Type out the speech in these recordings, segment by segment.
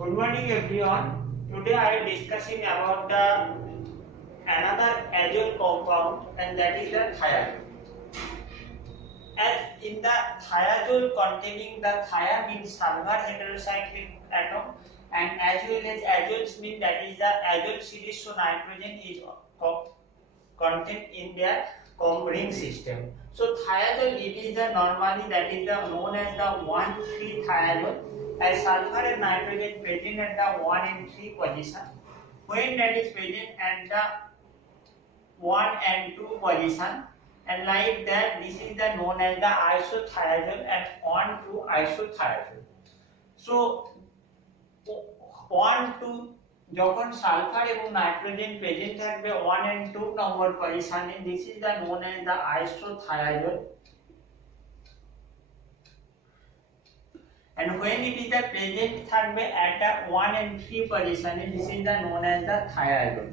Good morning everyone. Today I am discussing about the another azole compound, and that is the thiazole. As in the thiazole containing the thia means sulfur heterocyclic atom, and as well as azoles mean that is the azole series, so nitrogen is contained in their ring system. So thiazole, it is the normally that is the known as the 1,3 thiazole, as sulfur and nitrogen present at the 1 and 3 position. When that is present at the 1 and 2 position, and like that, this is the known as the isothiazole and 1,2 isothiazole. So 1, 2 যখন sulphur এবং nitrogen present থাকবে 1 and 2 নম্বর পজিশনে, this is the known as the isothiazole, and when it is the present থাকবে at the 1 and 3 পজিশনে, this is the known as the thiazole.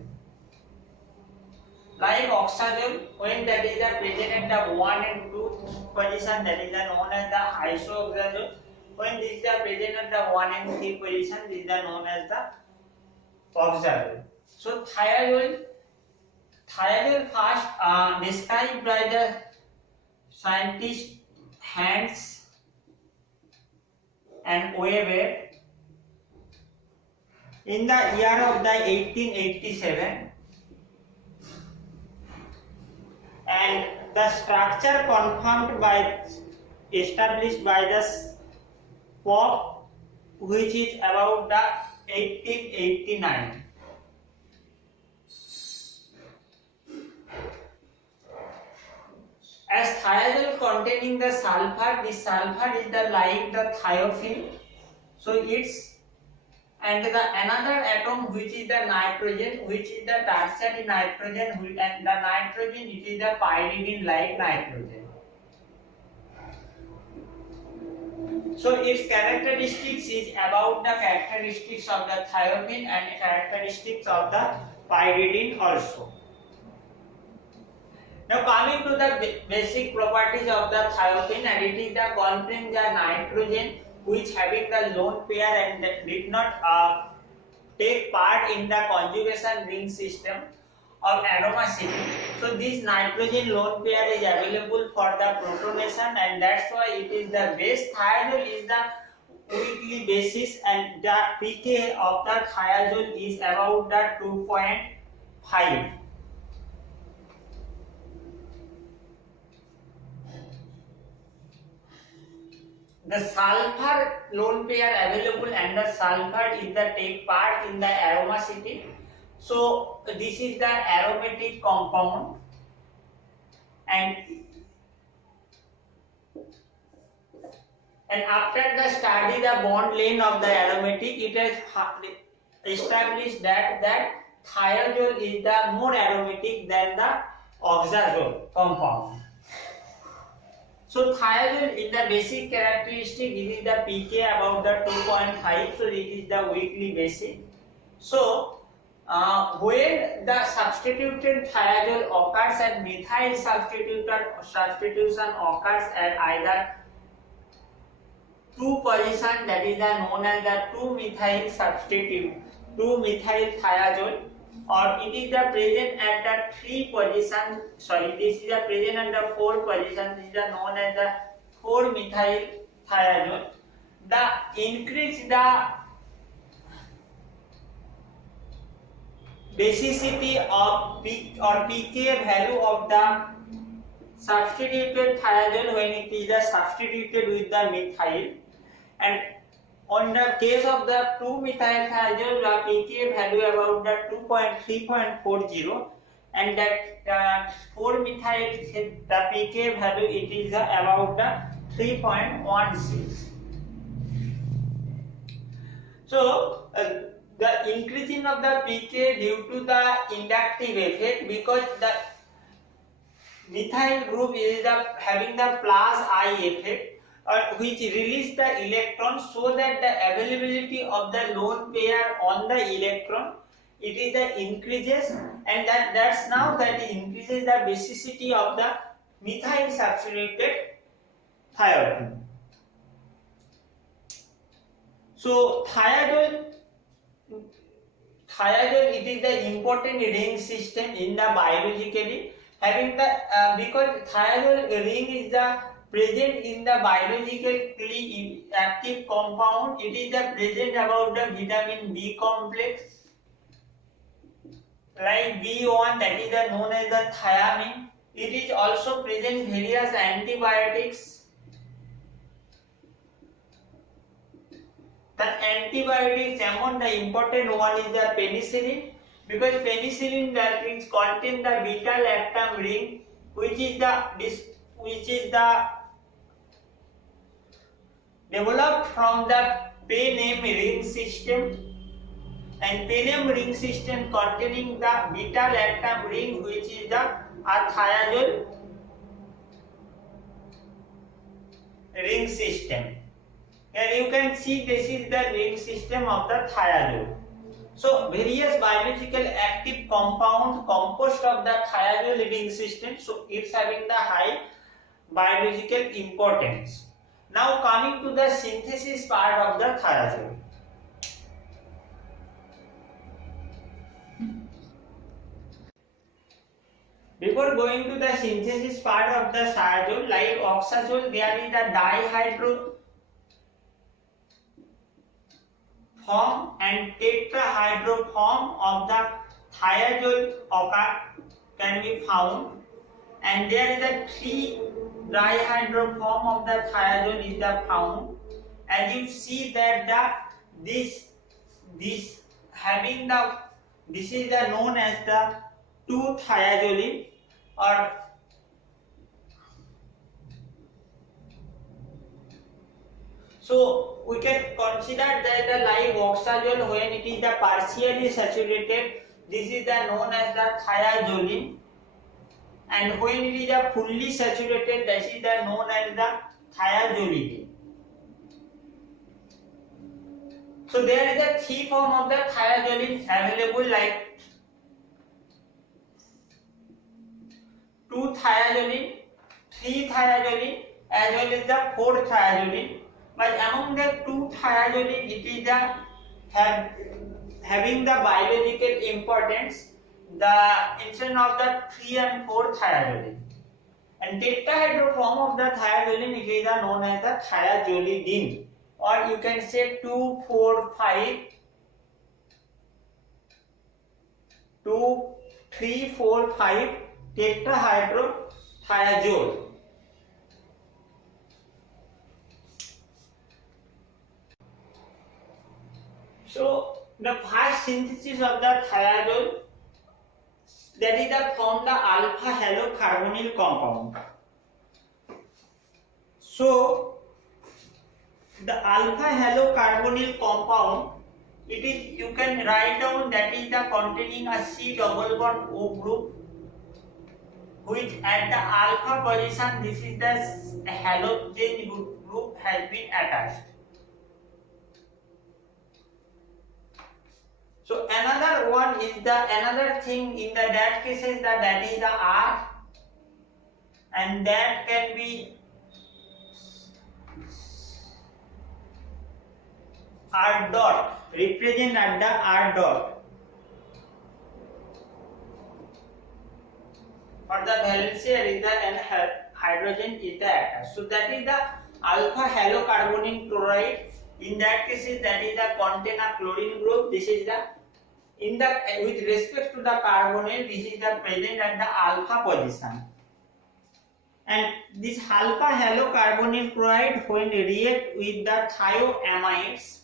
Like oxazole, when that is the present at the 1 and 2 position, that is the known as the isoxazole. When this is the present at the 1 and 3 position, this is the known as the oxazole. So thiazole first described by the scientist Hans and Weber in the year of the 1887, and the structure confirmed by established by the Pope, which is about the 1889. As thiazole containing the sulfur, this sulfur is the like the thiophene, so it's, and the another atom which is the nitrogen, which is the tertiary nitrogen, and the nitrogen, it is the pyridine like nitrogen. So its characteristics is about the characteristics of the thiophene and characteristics of the pyridine also. Now coming to the basic properties of the thiophene, and it is the contain the nitrogen which having the lone pair and did not take part in the conjugation ring system of aromaticity. So this nitrogen lone pair is available for the protonation, and that's why it is the base. Thiazole is the weakly basis, and the pK of the thiazole is about the 2.5. The sulfur lone pair available, and the sulfur is the take part in the aromaticity. So this is the aromatic compound, and after the study the bond length of the aromatic, it has established that thiazole is the more aromatic than the oxazole compound. So thiazole in the basic characteristic, it is the pK about the 2.5, so it is the weakly basic. So when the substituted thiazole occurs and methyl substitution occurs at either 2 position, that is the known as the 2-methyl substitute, 2-methyl thiazole, or it is the present at the 3 position, sorry, this is the present at the 4 position, this is the known as the 4-methyl thiazole. The increase the basicity of pK value of the substituted thiazole when it is substituted with the methyl, and on the case of the 2-methyl thiazole, the pK value about the 3.40, and that 4-methyl, the pK value, it is about the 3.16. So the increasing of the pK due to the inductive effect, because the methyl group is having the plus I effect, which release the electron, so that the availability of the lone pair on the electron, it is the increases, and that's now that increases the basicity of the methyl substituted thiazole. So thiazole thiazole, it is the important ring system in the biologically having the because thiazole ring is the present in the biologically active compound. It is the present about the vitamin B complex like B1, that is the known as the thiamine. It is also present various antibiotics. The antibiotics among the important one is the penicillin, because penicillin that is contain the beta lactam ring, which is the developed from the Panem ring system, and Panem ring system containing the beta lactam ring, which is the thiazole ring system. Here you can see this is the ring system of the thiazole. So various biological active compound composed of the thiazole ring system, so it's having the high biological importance. Now coming to the synthesis part of the thiazole. Before going to the synthesis part of the thiazole, like oxazole, there is the dihydro form and tetrahydro form of the thiazole can be found, and there is a 3 dihydro form of the thiazole is the found. As you see that this is the known as the 2-thiazolene, or so we can consider that the like oxazole, when it is the partially saturated, this is the known as the thiazolene, and when it is the fully saturated, this is the known as the thiazolidine. So there is a 3 form of the thiazolene available, like 2-thiazolene, 3-thiazolene, as well as the 4-thiazolene. But among the 2-thiazolene, it is the having the biological importance, the instead of the 3 and 4-thiazolene. And tetrahydro form of the thiazolene, it is known as the thiazolidine, or you can say 2,4,5, 2, 3, 4, 5 tetrahydrothiazole. So the first synthesis of the thiazole, that is from the alpha halocarbonyl compound. So the alpha halocarbonyl compound, it is, you can write down, that is the containing a C double bond O group, which at the alpha position, this is the halogen group has been attached. So another thing in that case is that is the R, and that can be R dot, represent at the R dot for the valence share is the, and hydrogen is the attached. So that is the alpha halocarbonyl chloride. In that case, that is the contain a chlorine group. This is the with respect to the carbonyl, this is the present at the alpha position. And this alpha halocarbonyl chloride, when react with the thioamides,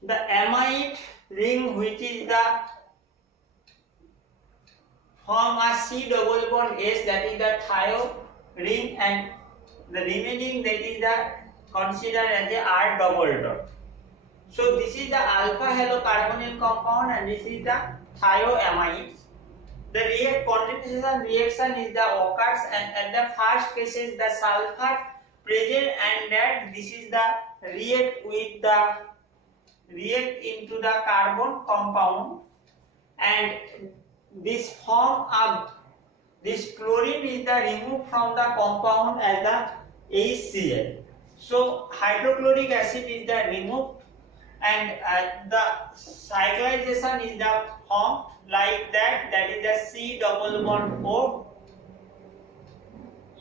the amide ring, which is the form a C double bond S, that is the thio ring, and the remaining, that is the considered as the R double dot. So this is the alpha halocarbonyl compound, and this is the thioamides. The condensation reaction is the occurs, and at the first case is the sulfur present, and that this is the react into the carbon compound, and this form a this chlorine is the removed from the compound as the HCl. So hydrochloric acid is the removed, and the cyclization is the formed like that. That is the C double bond O.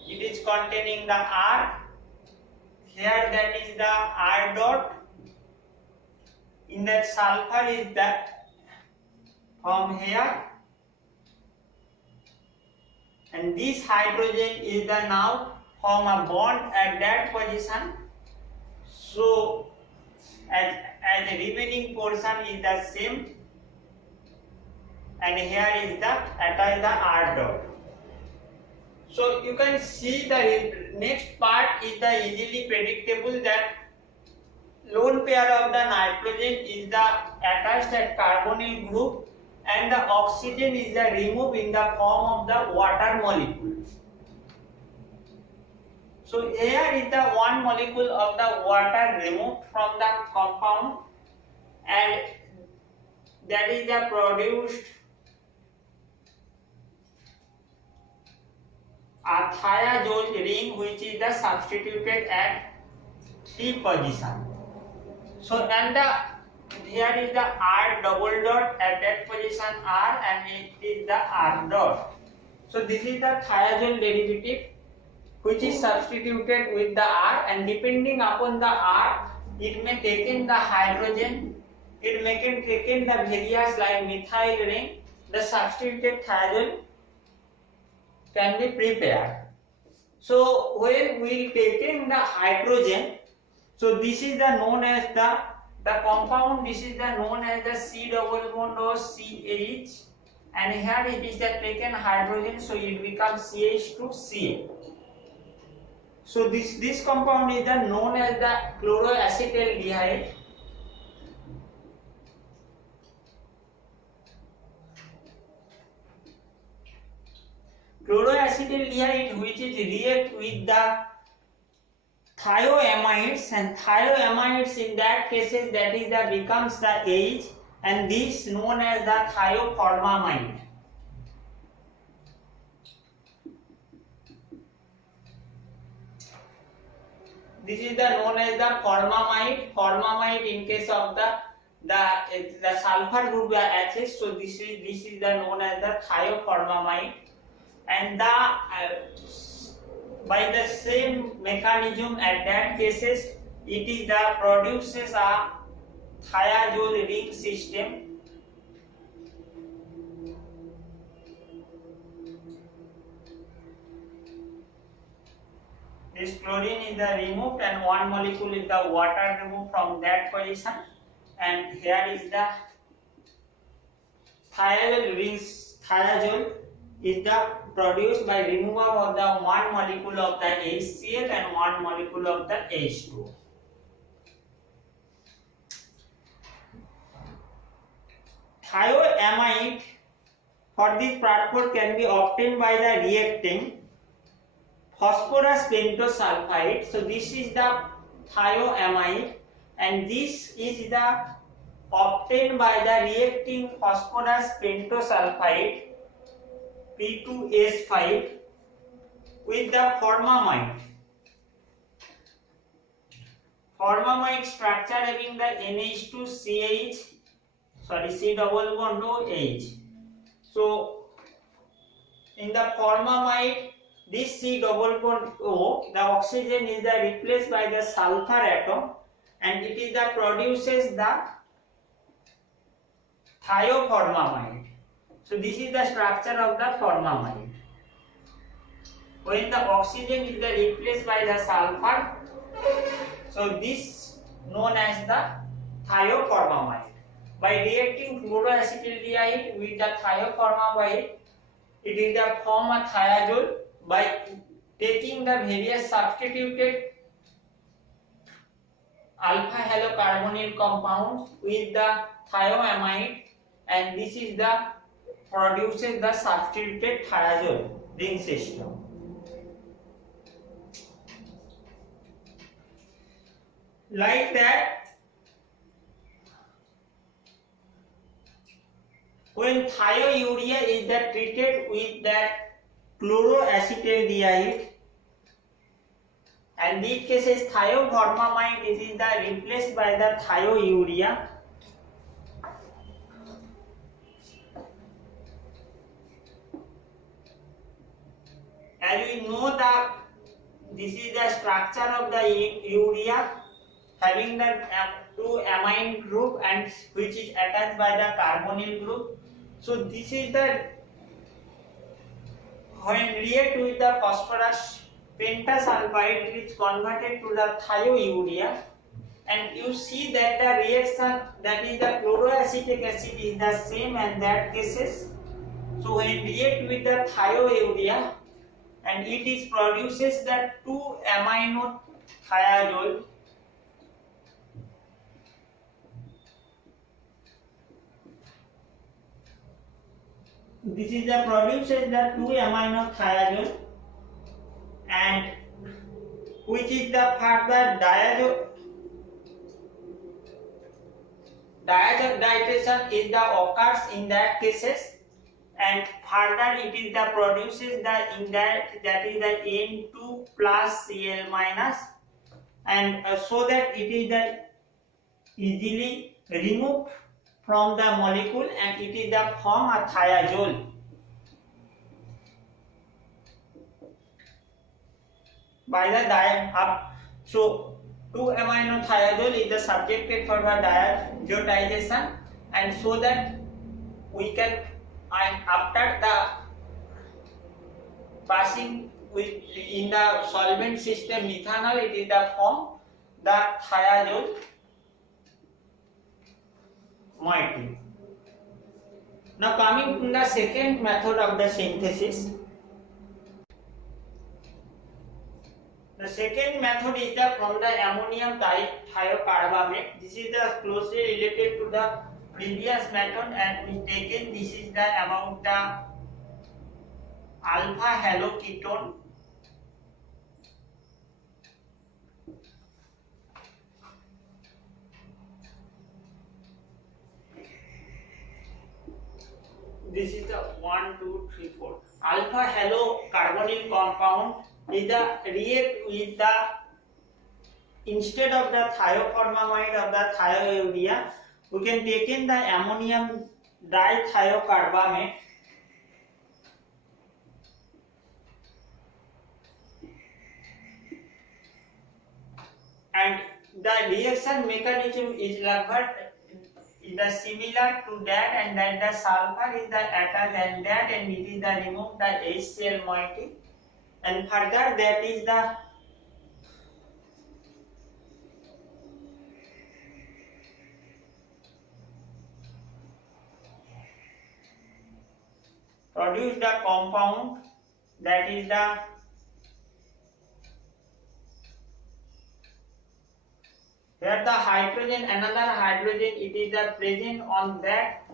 It is containing the R. Here that is the R dot. In that sulfur is that from here, and this hydrogen is the now form a bond at that position. So as the remaining portion is the same, and here is the attached the R dot. So you can see the next part is the easily predictable that lone pair of the nitrogen is the attached at carbonyl group, and the oxygen is the removed in the form of the water molecule. So here is the one molecule of the water removed from the compound, and that is the produced a thiazole ring, which is the substituted at 3 position. So and here is the R double dot at that position R, and it is the R dot. So this is the thiazole derivative which is substituted with the R, and depending upon the R, it may taken the hydrogen, it may taken the various like methyl ring. The substituted thiazole can be prepared. So when we taking the hydrogen, so this is the known as the compound, this is the known as the C double bond or CH, and here it is the taken hydrogen, so it becomes CH2Cl. So this compound is the known as the chloroacetaldehyde. Chloroacetaldehyde, which is react with the thioamides, and thioamides in that cases that is the becomes the H, and this known as the thioformamide. This is the known as the formamide. Formamide in case of the sulfur group Hs. So this is the known as the thioformamide, and by the same mechanism at that cases it is the produces a thiazole ring system. This chlorine is the removed, and one molecule is the water removed from that position, and here is the thiazole rings. Thiazole is the produced by removal of the one molecule of the HCl and one molecule of the H2. Thioamide for this product can be obtained by the reacting phosphorus pentosulfide. So this is the thioamide, and this is the obtained by the reacting phosphorus pentosulfide P2S5 with the formamide. Formamide structure having the NH2CH, C double bond OH. So in the formamide, this C double bond O, the oxygen is the replaced by the sulfur atom, and it is the produces the thioformamide. So this is the structure of the formamide. When the oxygen is the replaced by the sulfur, so this known as the thioformamide. By reacting chloroacetaldehyde with the thioformamide, it is the form of thiazole by taking the various substituted alpha halocarbonyl compounds with the thioamide, and this is the produces the substituted thiazole ring system. Like that, when thiourea is treated with that chloroacetaldehyde, and this case is thioformamide. This is the replaced by the thiourea. As we know that this is the structure of the urea, having the two amine group and which is attached by the carbonyl group. So this is the, when react with the phosphorus pentasulfide, it is converted to the thiourea, and you see that the reaction, that is the chloroacetic acid, is the same in that cases. So when react with the thiourea, and it is produces the 2-aminothiazole, this is the produces the 2-aminothiazole, and which is the further diazotitration is the occurs in that cases, and further it is the produces the in that is the N2 plus Cl minus, and so that it is the easily removed from the molecule, and it is the form a thiazole. By the so 2-aminothiazole is the subjected for the diazotization, and so that we can, and after the passing with in the solvent system methanol, it is the form the thiazole moiety. Now coming to the second method of the synthesis. The second method is the from the ammonium thiocarbamate. This is the closely related to the previous method, and we taken this is the about the alpha haloketone. This is the 1, 2, 3, 4 alpha halocarbonyl compound is the react with the, instead of the thioformamide of the thiourea, we can take in the ammonium dithiocarbamate, and the reaction mechanism is similar to that, and then the sulfur is the attached and that, and it is the remove the HCl moiety, and further that is the produce the compound, that is the here the hydrogen, another hydrogen, it is the present on that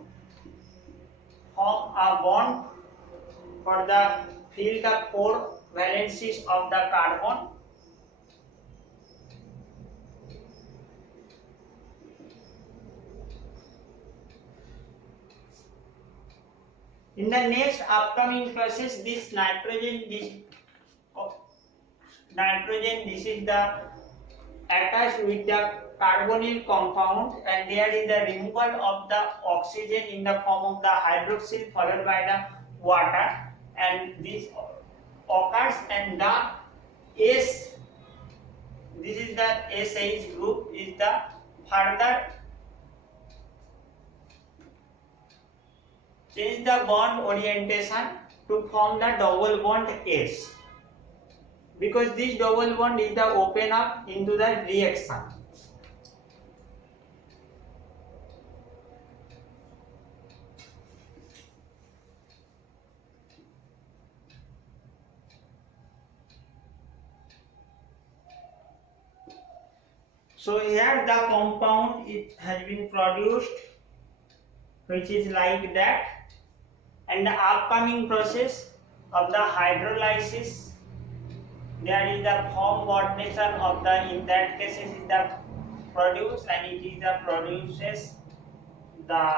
form a bond for the fill the 4 valencies of the carbon. In the next upcoming process, this nitrogen, this is the attached with the carbonyl compound, and there is the removal of the oxygen in the form of the hydroxyl followed by the water, and this occurs, and the S, this is the SH group, is the further change the bond orientation to form the double bond S, because this double bond is the open up into the reaction. So here the compound, it has been produced, which is like that, and the upcoming process of the hydrolysis, there is the form coordination of the, in that case it is the produce, and it is the produces the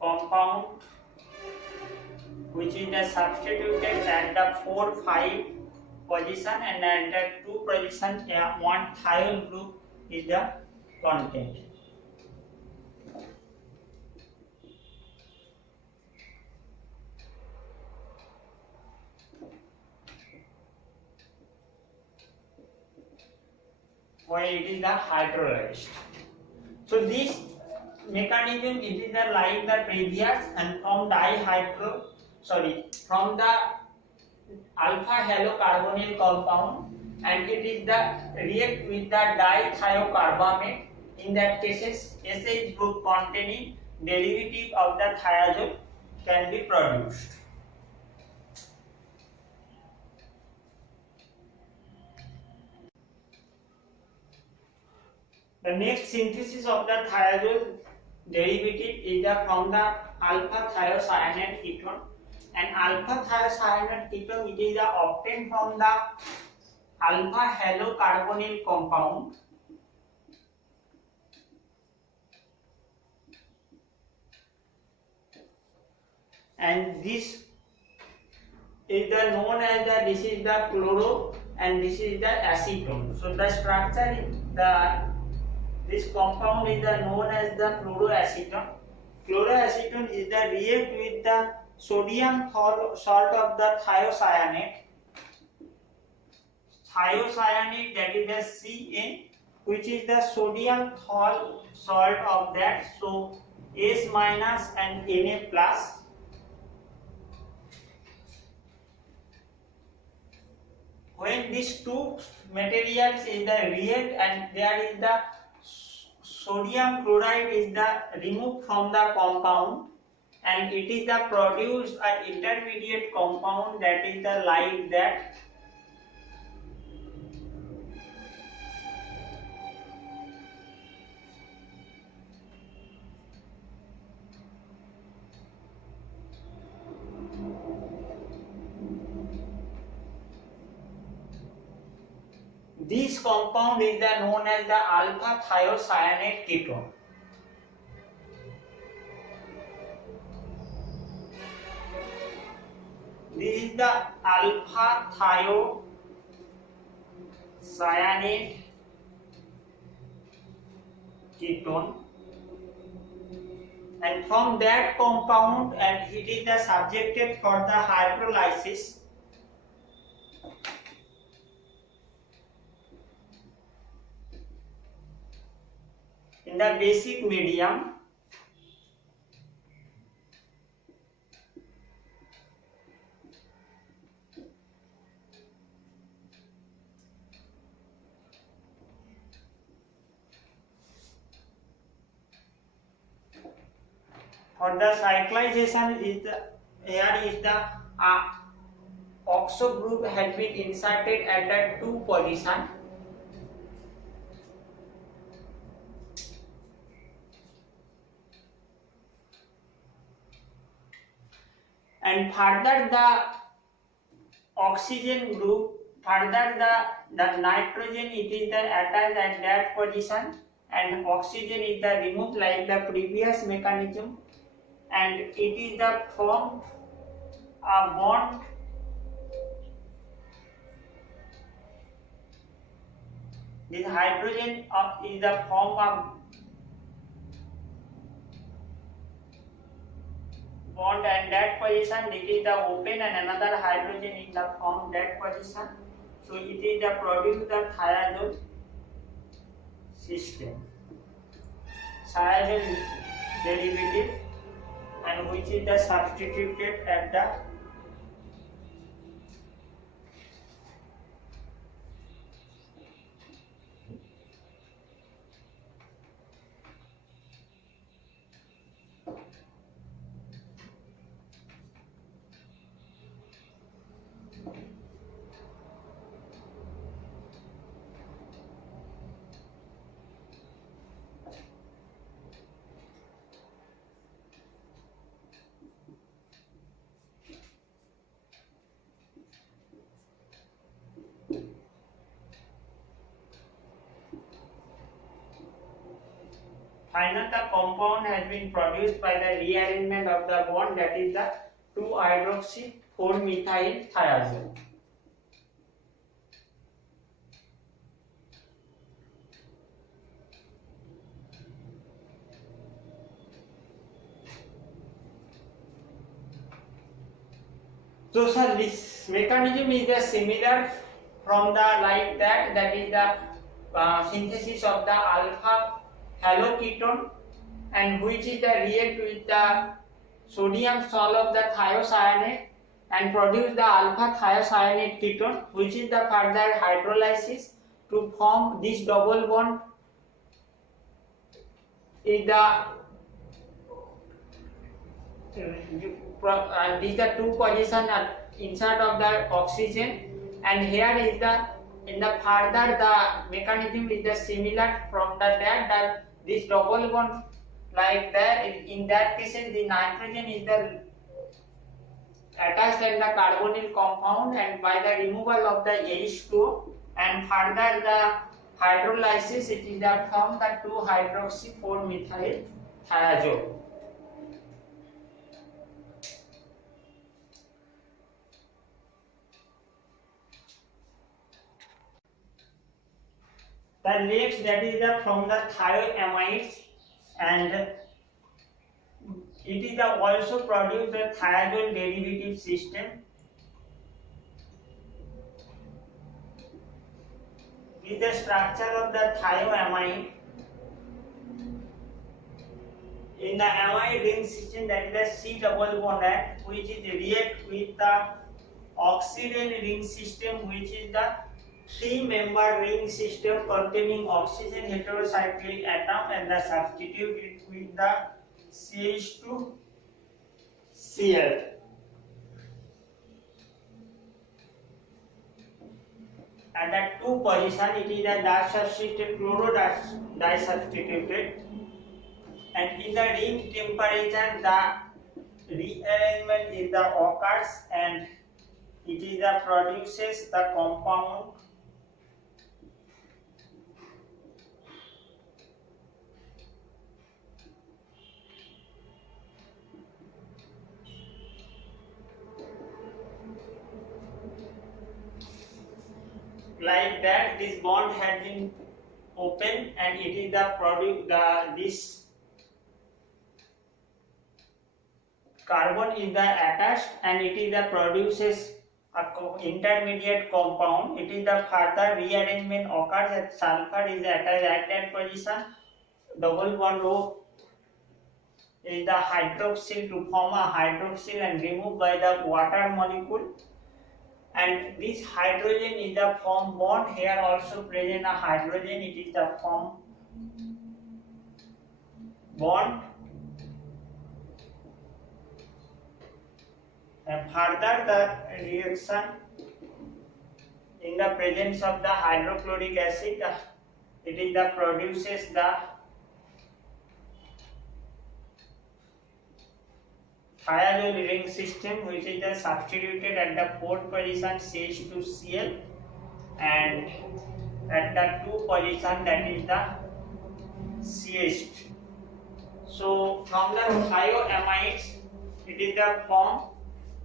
compound which is the substituted at the 4,5 position, and at the 2 position one thiol group is the content. Where it is the hydrolyzed. So this mechanism it is the like the previous, and from from the alpha halocarbonyl compound, and it is the react with the dithiocarbamate. In that cases, SH group containing derivative of the thiazole can be produced. The next synthesis of the thiazole derivative is from the alpha thiocyanate ketone, and alpha thiocyanate ketone it is obtained from the alpha halocarbonyl compound, and this is the known as the this is the chloro and this is the acetone. So the structure is this compound is known as the chloroacetone. Chloroacetone is the react with the sodium salt of the thiocyanate. Thiocyanate, that is the Ca, which is the sodium salt of that. So S minus and Na plus. When these two materials is the react and there is the sodium chloride is the removed from the compound, and it is the produced an intermediate compound that is the like that. This compound is known as the alpha thiocyanate ketone. This is the alpha thiocyanate ketone, and from that compound, and it is the subjected for the hydrolysis. In the basic medium, for the cyclization is here is the oxo group has been inserted at the 2 position. And further the oxygen group, further the nitrogen it is the attached at that position, and oxygen is the removed like the previous mechanism, and it is the formed a bond this hydrogen is the form of bond, and that position it is the open, and another hydrogen in the form that position. So it is the produce the thiazole system, thiazole derivative, and which is the substituted at the final the compound has been produced by the rearrangement of the bond, that is the 2-hydroxy-4-methyl-thiazole. So sir, this mechanism is the similar from the like that is the synthesis of the alpha haloketone, and which is the react with the sodium salt of the thiocyanate and produce the alpha thiocyanate ketone, which is the further hydrolysis to form this double bond is the these are two position inside of the oxygen, and here is the in the further the mechanism is the similar from the that this double bond like that. In that case the nitrogen is the attached in the carbonyl compound, and by the removal of the H2O and further the hydrolysis it is the from the 2-hydroxy-4-methyl-thiazole. The next that is the from the thioamides, and it is the also produce the thiazole derivative system. This is the structure of the thioamide. In the amide ring system, that is the C double bond act, which is react with the oxygen ring system, which is the 3-member ring system containing oxygen heterocyclic atom, and the substitute it with the CH2Cl. And at 2 position it is the disubstituted chloro disubstituted, and in the ring temperature the rearrangement is the occurs, and it is the produces the compound like that. This bond had been open, and it is the product this carbon is the attached, and it is the produces a intermediate compound. It is the further rearrangement occurs, that sulfur is attached at that position. Double bond O is the hydroxyl to form a hydroxyl and removed by the water molecule. And this hydrogen is the form bond. Here also present a hydrogen. It is the form bond. And further the reaction in the presence of the hydrochloric acid, it is the produces the thiazole ring system, which is the substituted at the 4th position CH2Cl, and at the 2 position that is the CH2. So from the thioamides it is the form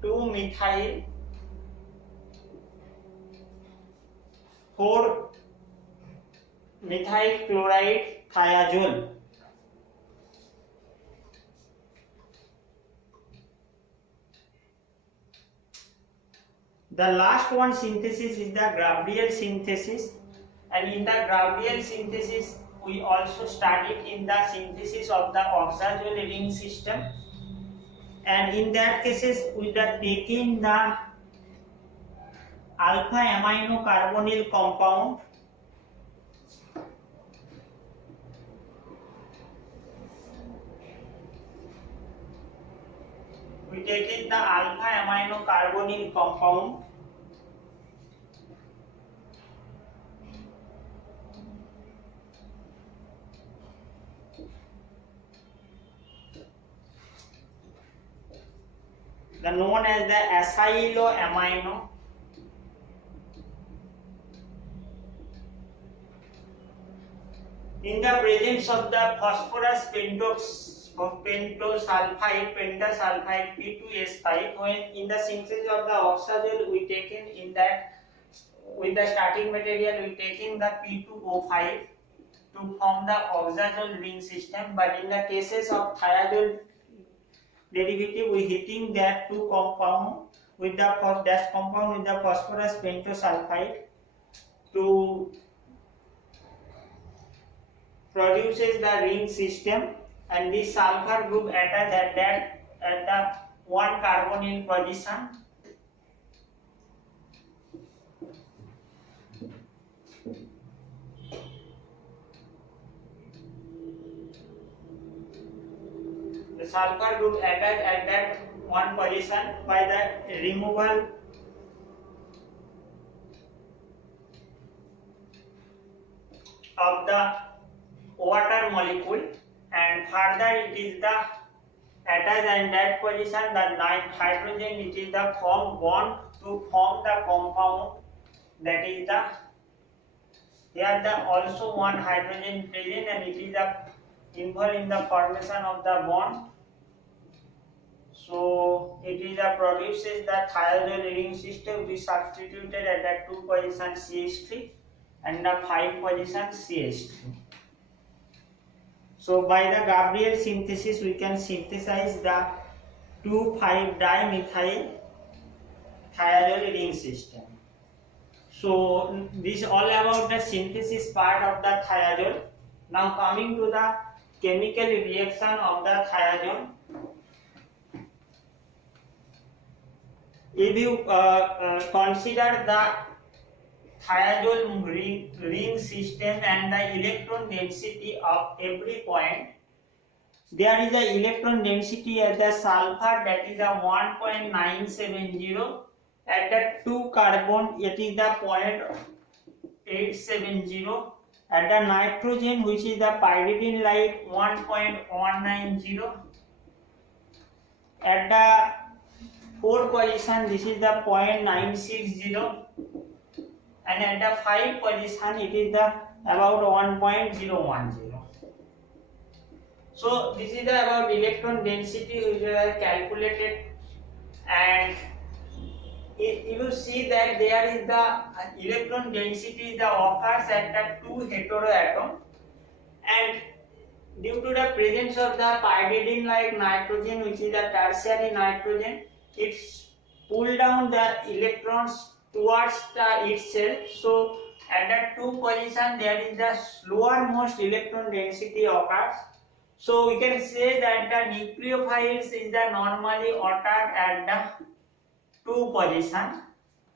2-methyl-4-methyl chloride thiazole. The last one synthesis is the Gabriel synthesis, and in the Gabriel synthesis we also studied in the synthesis of the oxazole ring system, and in that cases we are taking the alpha amino carbonyl compound the alpha amino carbonyl compound known as the acyloamino. In the presence of the phosphorus of pentasulfide P2S5. When in the synthesis of the oxazole we taken in that with the starting material we taking the P2O5 to form the oxazole ring system, but in the cases of thiazole derivative we heating that two compound with the compound with the phosphorus pentasulfide to produces the ring system, and this sulfur group attached at the one carbonyl position. The sulfur group attached at that one position by the removal of the water molecule, and further it is the attached in that position the hydrogen, it is the form bond to form the compound, that is the here the also one hydrogen present, and it is the involved in the formation of the bond. So it is the produces the thiazole ring system which substituted at the 2 position CH3 and the 5 position CH3. So by the Gabriel synthesis we can synthesize the 2,5-dimethyl thiazole ring system. So this all about the synthesis part of the thiazole. Now coming to the chemical reaction of the thiazole. If you consider the thiazole ring system and the electron density of every point, there is the electron density at the sulfur, that is the 1.970, at the 2 carbon it is the 0.870, at the nitrogen which is the pyridine like 1.190, at the 4 position this is the 0.960, and at the 5 position it is the about 1.010. So this is the about electron density which are calculated, and if you see that there is the electron density that occurs at the 2 heteroatom, and due to the presence of the pyridine like nitrogen which is the tertiary nitrogen, it's pull down the electrons towards itself. So at the 2 position there is the lowermost electron density occurs. So we can say that the nucleophiles is the normally attack at the 2 position,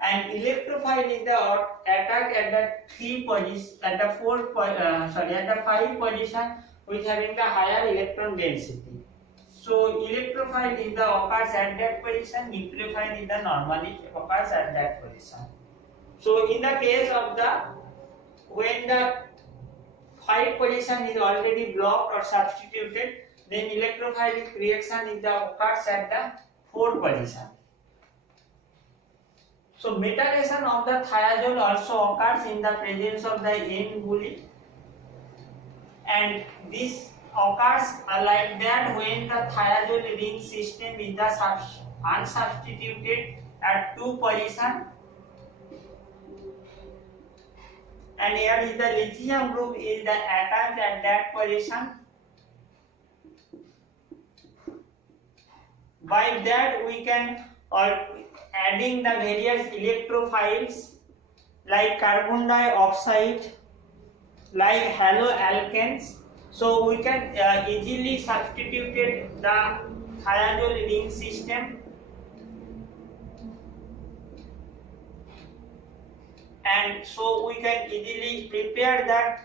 and electrophile is the attack at the 3 position, at the 5 position, which having the higher electron density. So electrophile is the occurs at that position, nucleophile is the normally occurs at that position. So in the case of the when the 5 position is already blocked or substituted, then electrophilic reaction is the occurs at the 4 position. So metallation of the thiazole also occurs in the presence of the N-gulli, and this occurs like that when the thiazole ring system is the unsubstituted at 2 position, and here is the lithium group is the attached at that position. By that we can adding the various electrophiles like carbon dioxide, like haloalkanes. So we can easily substitute the thiazole ring system, and so we can easily prepare that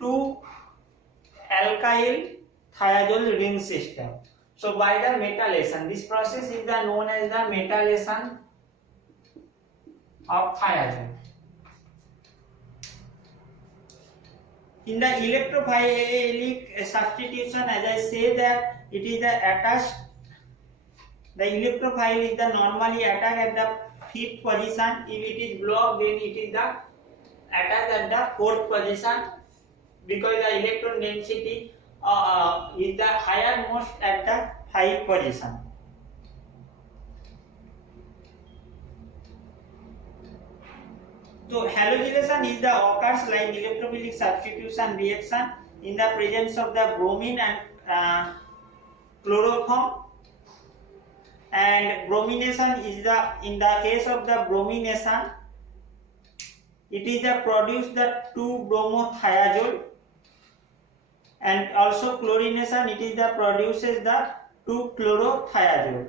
2-alkyl thiazole ring system. So by the metallation, this process is known as the metallation of thiazole. In the electrophilic substitution, as I say that it is the attached, the electrophile is the normally attack at the 5th position. If it is blocked, then it is the attack at the 4th position, because the electron density is the highermost at the 5 position. So halogenation is the occurs like electrophilic substitution reaction in the presence of the bromine and chloroform, and bromination is the, in the case of the bromination, it is the produce the 2-bromothiazole, and also chlorination, it is the produces the 2-chlorothiazole.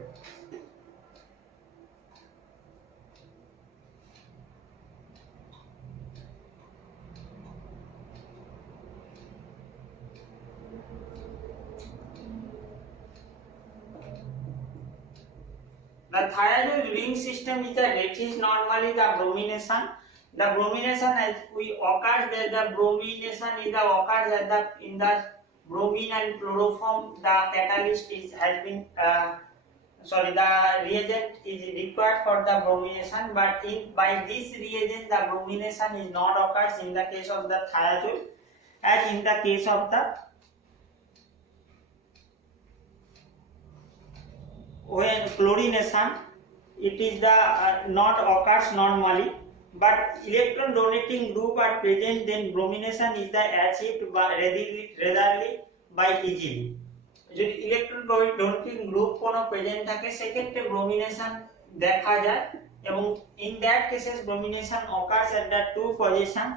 The thiazole ring system is normally the bromination. The bromination, as we occurs that the bromination is the occurs at the in the bromine and chloroform. The catalyst is has been the reagent is required for the bromination, but in by this reagent the bromination is not occurs in the case of the thiazole, as in the case of the when chlorination, it is the not occurs normally, but electron donating group are present, then bromination is the achieved by readily by easily. যদি electron donating group কোন present থাকে সেক্ষেত্রে bromination দেখা যায়, এবং in that cases bromination occurs at the 2 position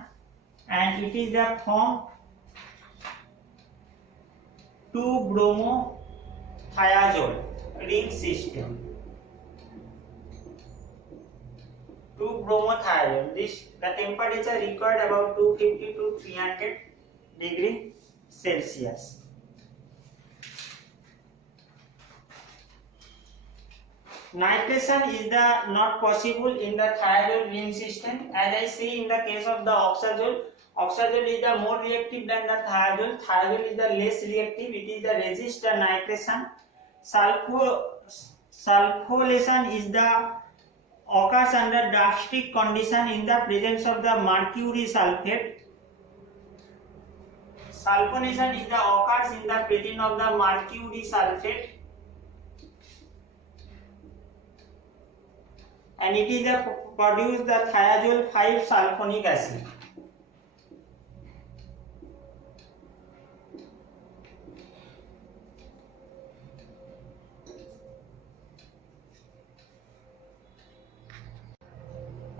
and it is the form 2-bromothiazole ring system. 2-bromothiazole. This the temperature required about 250 to 300 degree Celsius. Nitration is the not possible in the thiazole ring system, as I see in the case of the oxazole. Oxazole is the more reactive than the thiazole. Thiazole is the less reactive. It is the resist the nitration. Sulfolation is the occurs under drastic condition in the presence of the mercury sulfate. Sulfonation is the occurs in the presence of the mercury sulfate, and it is the produce the thiazole 5 sulfonic acid.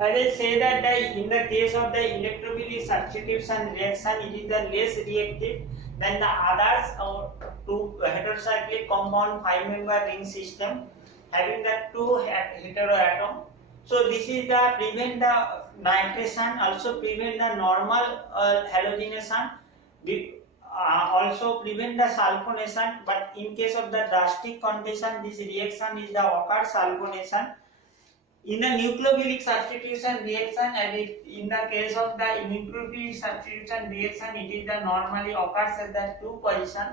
As I say that in the case of the electrophilic substitution reaction, it is the less reactive than the others two heterocyclic compound 5-member ring system having the 2 heteroatom. So this is the prevent the nitration, also prevent the normal halogenation, also prevent the sulfonation, but in case of the drastic condition this reaction is the occurs sulfonation. In the nucleophilic substitution reaction, and in the case of the nucleophilic substitution reaction, it is the normally occurs at the 2 position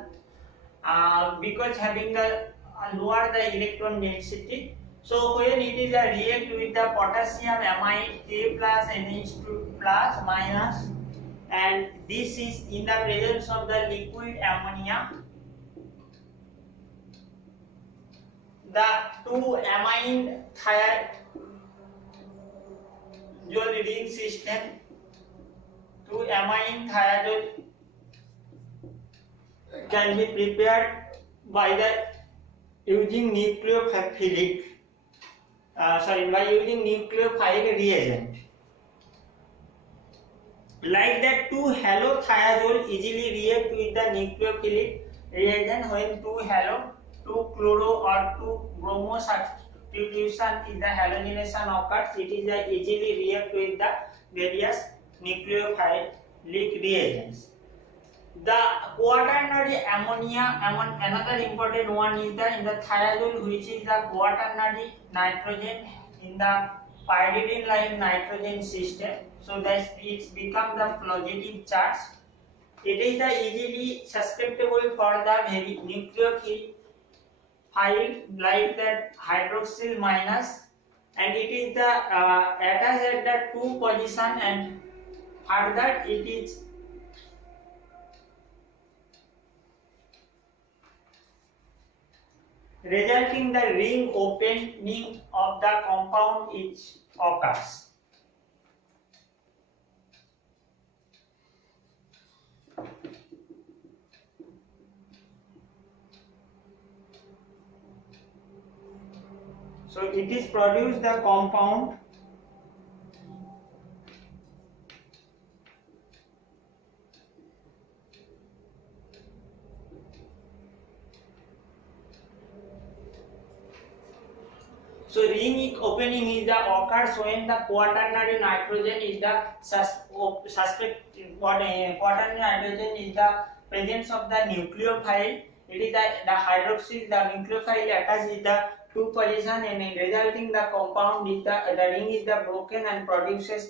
because having the lower the electron density. So when it is a react with the potassium amide K plus NH2 plus minus, and this is in the presence of the liquid ammonia, the 2 amine thiazole ring system, 2 amine thiazole can be prepared by the using nucleophilic by using nucleophile reagent. Like that 2 halothiazole easily react with the nucleophilic reagent when 2 halo, 2 chloro or 2 bromo substitution is the halogenation occurs. It is easily react with the various nucleophilic reagents. The quaternary ammonia, another important one is the in the thiazole, which is the quaternary nitrogen in the pyridine like nitrogen system. So that it's become the positive charge. It is the easily susceptible for the nucleophile like that hydroxyl minus, and it is the attached at the 2 position, and further it is resulting the ring opening of the compound is occurs. So it is produced the compound so ring opening is the occurs when the quaternary nitrogen is the quaternary nitrogen is the presence of the nucleophile. It is the hydroxyl, the nucleophile attached with the two position and resulting the compound is the ring is the broken and produces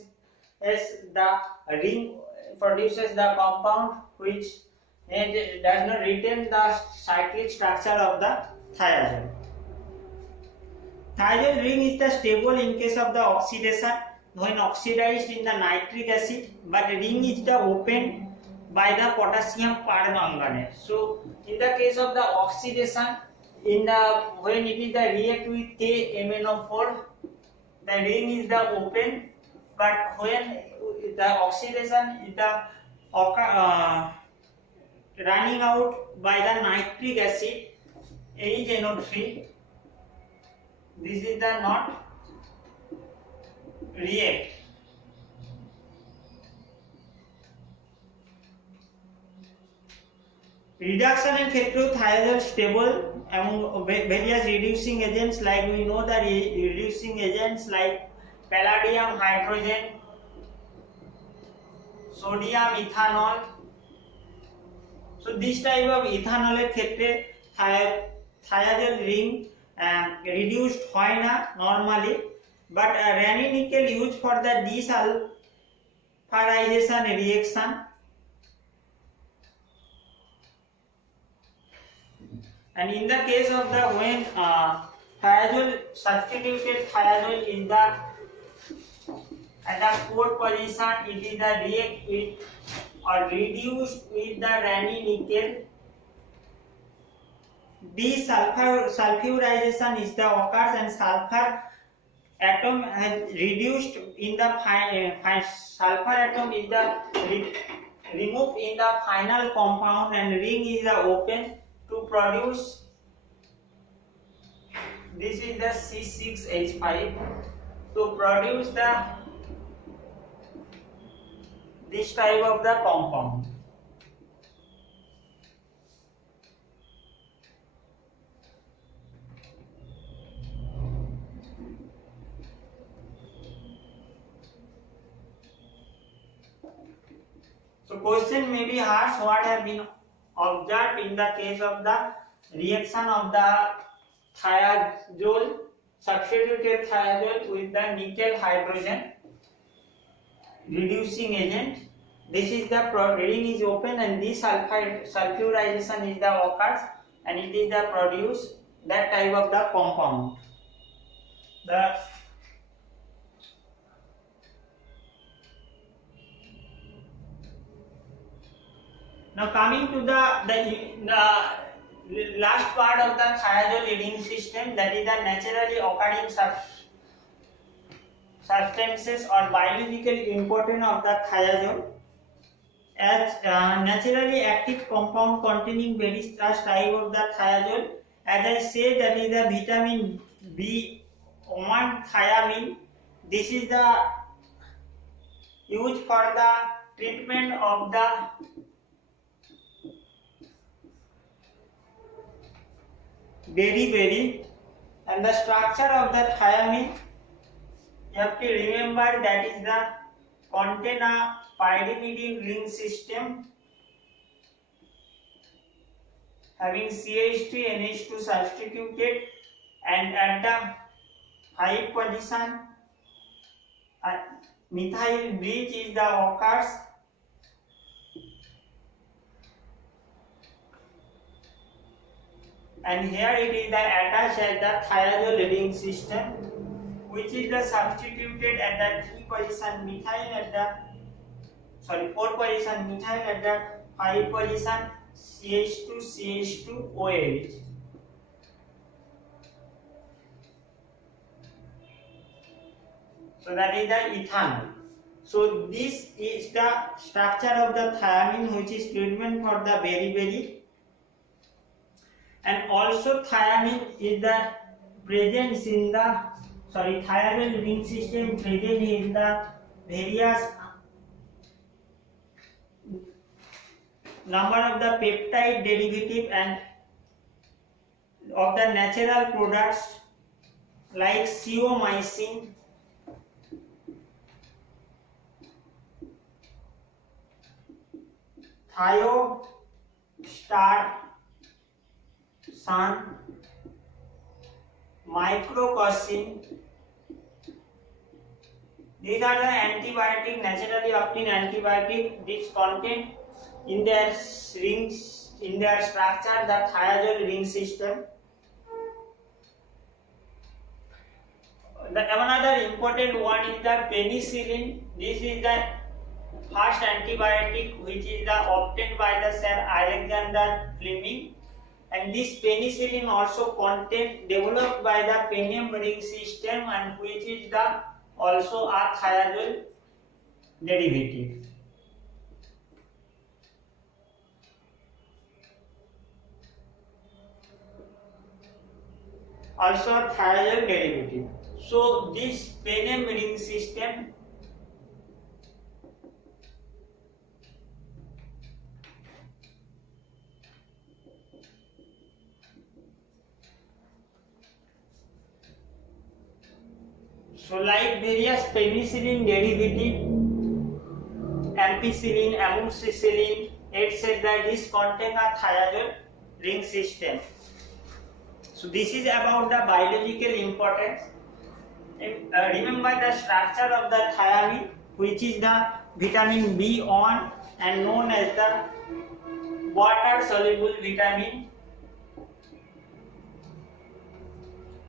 the ring produces the compound which does not retain the cyclic structure of the thiazole. Thiazole ring is the stable in case of the oxidation when oxidized in the nitric acid, but ring is the opened by the potassium permanganate. So in the case of the oxidation, in the when it is the react with KMnO4, the ring is the open, but when the oxidation is the running out by the nitric acid NO3, this is the not react. Reduction and ক্ষেত্রেও thiazole stable among various reducing agents, like we know that reducing agents like palladium hydrogen, sodium ethanol. So this type of ethanol এর ক্ষেত্রে thiazole ring reduced হয় না normally, but ranitidine nickel used for the desulfurization reaction. And in the case of the when thiazole substituted thiazole is the at the fourth position, it is the react with or reduced with the ranitidine nickel. Desulfurization is the occurs and sulfur atom has reduced in the sulfur atom is the removed in the final compound and ring is the open to produce, this is the C6H5, to produce the this type of the compound. So question may be asked, what have been observed in the case of the reaction of the thiazole, substituted thiazole with the nickel hydrogen reducing agent. This is the ring is open and this sulfurization is the occurs and it is the produce that type of the compound. Now coming to the last part of the thiazole ring system, that is the naturally occurring substances or biologically important of the thiazole. As naturally active compound containing various type of the thiazole, as I say, that is the vitamin B1 thiamine. This is the used for the treatment of the beriberi. And the structure of the thiamine, you have to remember that is the contain a pyrimidine ring system having CH3 NH2 substituted, and at the 5 position methyl bridge is the occurs, and here it is the attached at the thiazole ring system, which is the substituted at the 3 position methyl at the 4 position methyl at the 5 position CH2 OH. So that is the ethanol. So this is the structure of the thiamine, which is treatment for the beriberi. And also thiamine is the presence in the thiazole ring system present in the various number of the peptide derivative and of the natural products like ceomycin, thiostarsan, microcossin. These are the antibiotic, naturally obtained antibiotic which contain in their rings, in their structure, the thiazole ring system. Another important one is the penicillin. This is the first antibiotic which is obtained by the Sir Alexander Fleming, and this penicillin also content developed by the Panem ring system, and which is also a thiazole derivative. Also a thiazole derivative. So this Panem ring system like various penicillin derivative, ampicillin, amoxicillin, etc. This contain a thiazole ring system. So this is about the biological importance. Remember the structure of the thiamine, which is the vitamin B1 and known as the water soluble vitamin